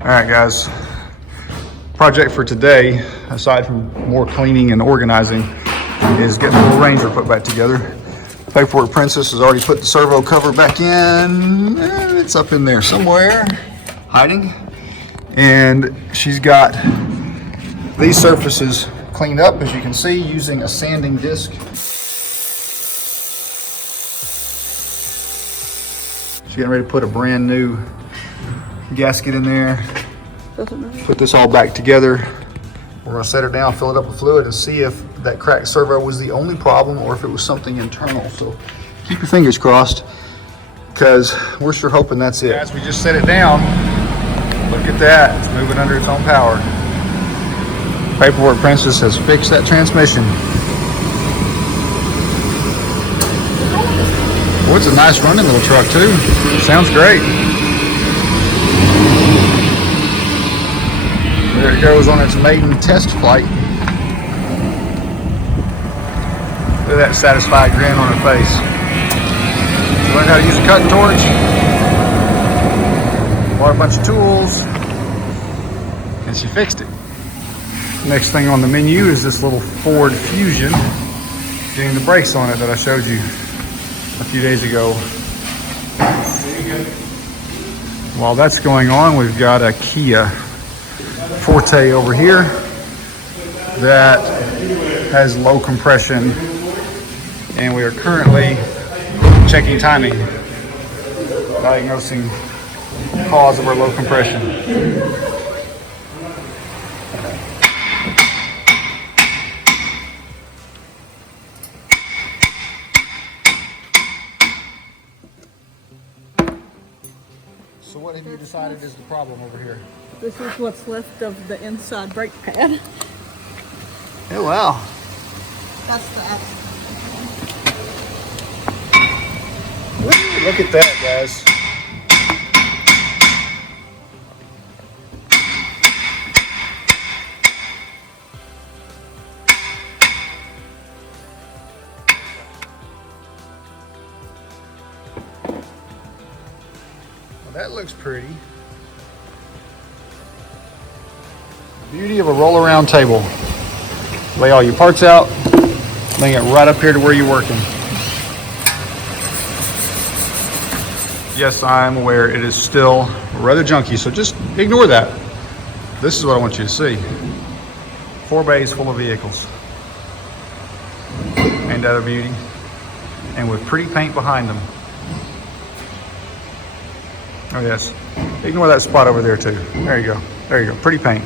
All right, guys. Project for today, aside from more cleaning and organizing, is getting the little Ranger put back together. Paperwork Princess has already put the servo cover back in. It's up in there somewhere, hiding. And she's got these surfaces cleaned up, as you can see, using a sanding disc. She's getting ready to put a brand new gasket in there. Put this all back together. We're gonna set her down, fill it up with fluid, and see if that cracked servo was the only problem or if it was something internal. So keep your fingers crossed, because we're sure hoping that's it. As we just set it down, look at that, it's moving under its own power. Paperwork Princess has fixed that transmission. Well, it's a nice running little truck too. Sounds great. There it goes on its maiden test flight. Look at that satisfied grin on her face. She learned how to use a cutting torch. Bought a bunch of tools. And she fixed it. Next thing on the menu is this little Ford Fusion. Getting the brakes on it that I showed you a few days ago. While that's going on, we've got a Kia Forte over here that has low compression, and we are currently checking timing, diagnosing the cause of our low compression. So what have you decided is the problem over here? This is what's left of the inside brake pad. Oh wow. That's the accident. Look at that, guys. Well, that looks pretty. Beauty of a roll around table. Lay all your parts out, bring it right up here to where you're working. Yes, I'm aware it is still rather junky, so just ignore that. This is what I want you to see. 4 bays full of vehicles. Ain't that a beauty? And with pretty paint behind them. Oh yes, ignore that spot over there too. There you go, there you go, pretty paint.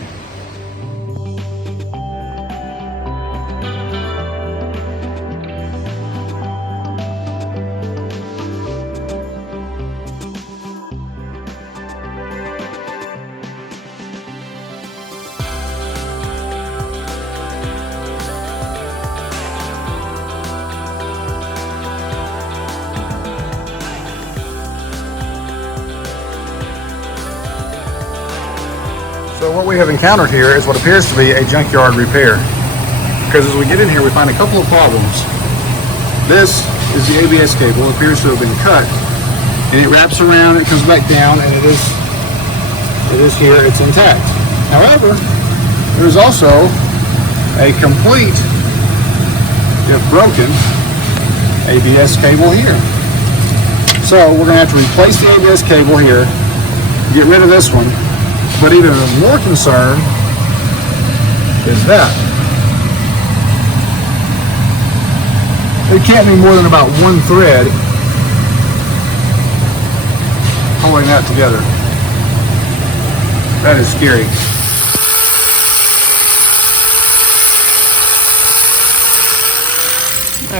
So what we have encountered here is what appears to be a junkyard repair. Because as we get in here, we find a couple of problems. This is the ABS cable. It appears to have been cut. And it wraps around, it comes back down, and it is here, it's intact. However, there's also a complete, if broken, ABS cable here. So we're going to have to replace the ABS cable here, get rid of this one. But even more concern is that there can't be more than about one thread holding that together. That is scary.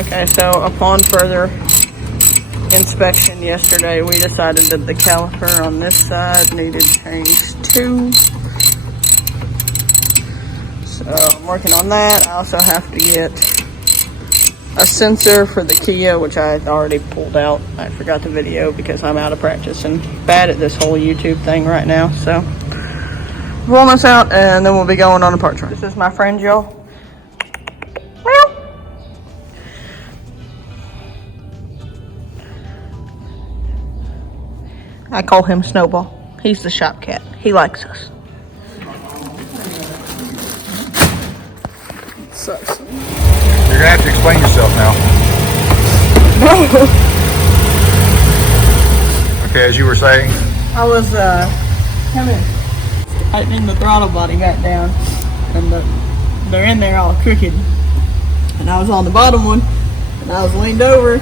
Okay, so upon further inspection yesterday, we decided that the caliper on this side needed changed too. So I'm working on that. I also have to get a sensor for the Kia, which I had already pulled out. I forgot the video because I'm out of practice and bad at this whole YouTube thing right now. So pulling this out and then we'll be going on a part run. This is my friend, y'all. I call him Snowball. He's the shop cat. He likes us. Sucks. You're gonna have to explain yourself now. No. Okay, as you were saying. I was kind of tightening the throttle body back down, and they're in there all crooked. And I was on the bottom one, and I was leaned over,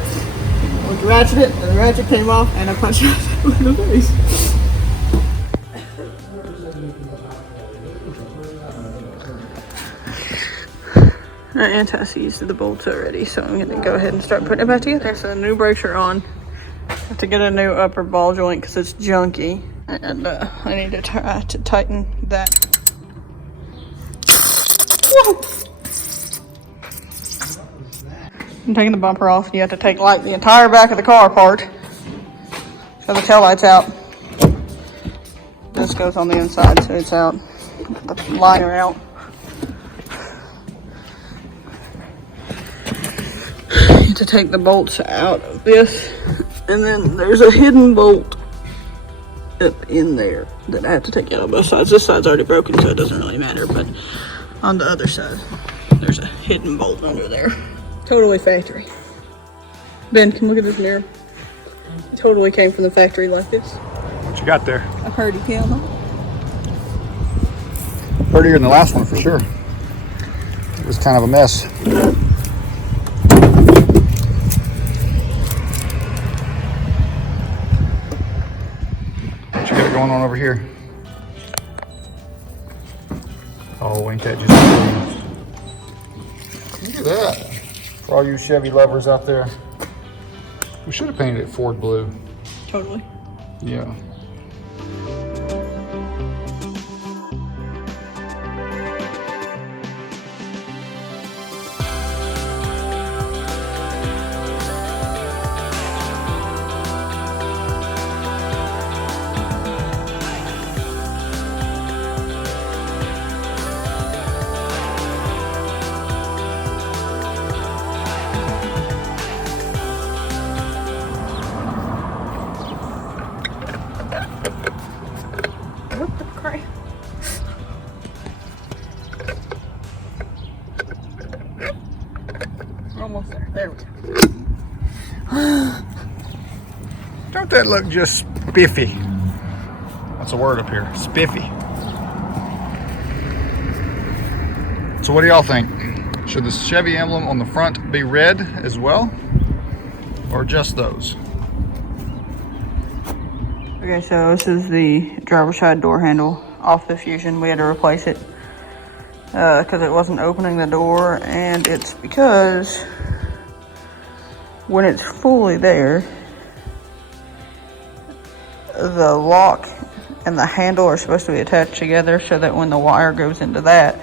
went to ratchet it, and the ratchet came off, and I punched myself in the face. The anti-seize the bolts already, so I'm gonna go ahead and start putting it back together. So the new brakes are on. I have to get a new upper ball joint because it's junky, and I need to try to tighten that. Whoa. I'm taking the bumper off. You have to take like the entire back of the car apart. So the taillight's out. This goes on the inside, so it's out. Got the liner out. To take the bolts out of this, and then there's a hidden bolt up in there that I have to take out on both sides. This side's already broken, so it doesn't really matter, but on the other side there's a hidden bolt under there. Totally factory. Ben, come look at this mirror. It totally came from the factory like this. What you got there? A Hardy piano. Prettier than the last one for sure. It was kind of a mess. Going on over here. Oh, ain't that just crazy? Look at that. For all you Chevy lovers out there. We should have painted it Ford blue. Totally. Yeah. Almost there. There we go. Don't that look just spiffy? That's a word up here. Spiffy. So what do y'all think? Should the Chevy emblem on the front be red as well? Or just those? Okay, so this is the driver's side door handle off the Fusion. We had to replace it because it wasn't opening the door, and it's because when it's fully there, the lock and the handle are supposed to be attached together so that when the wire goes into that,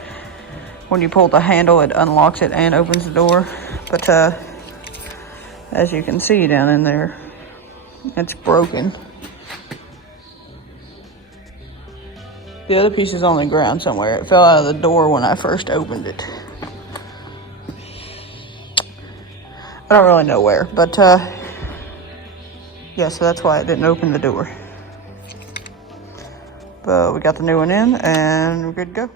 when you pull the handle, it unlocks it and opens the door. But as you can see down in there, it's broken. The other piece is on the ground somewhere. It fell out of the door when I first opened it. I don't really know where, but yeah, so that's why it didn't open the door. But we got the new one in and we're good to go.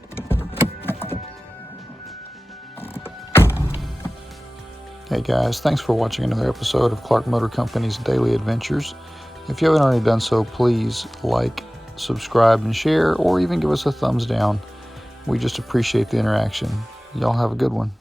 Hey guys, thanks for watching another episode of Clark Motor Company's Daily Adventures. If you haven't already done so, please like, subscribe, and share, or even give us a thumbs down. We just appreciate the interaction. Y'all have a good one.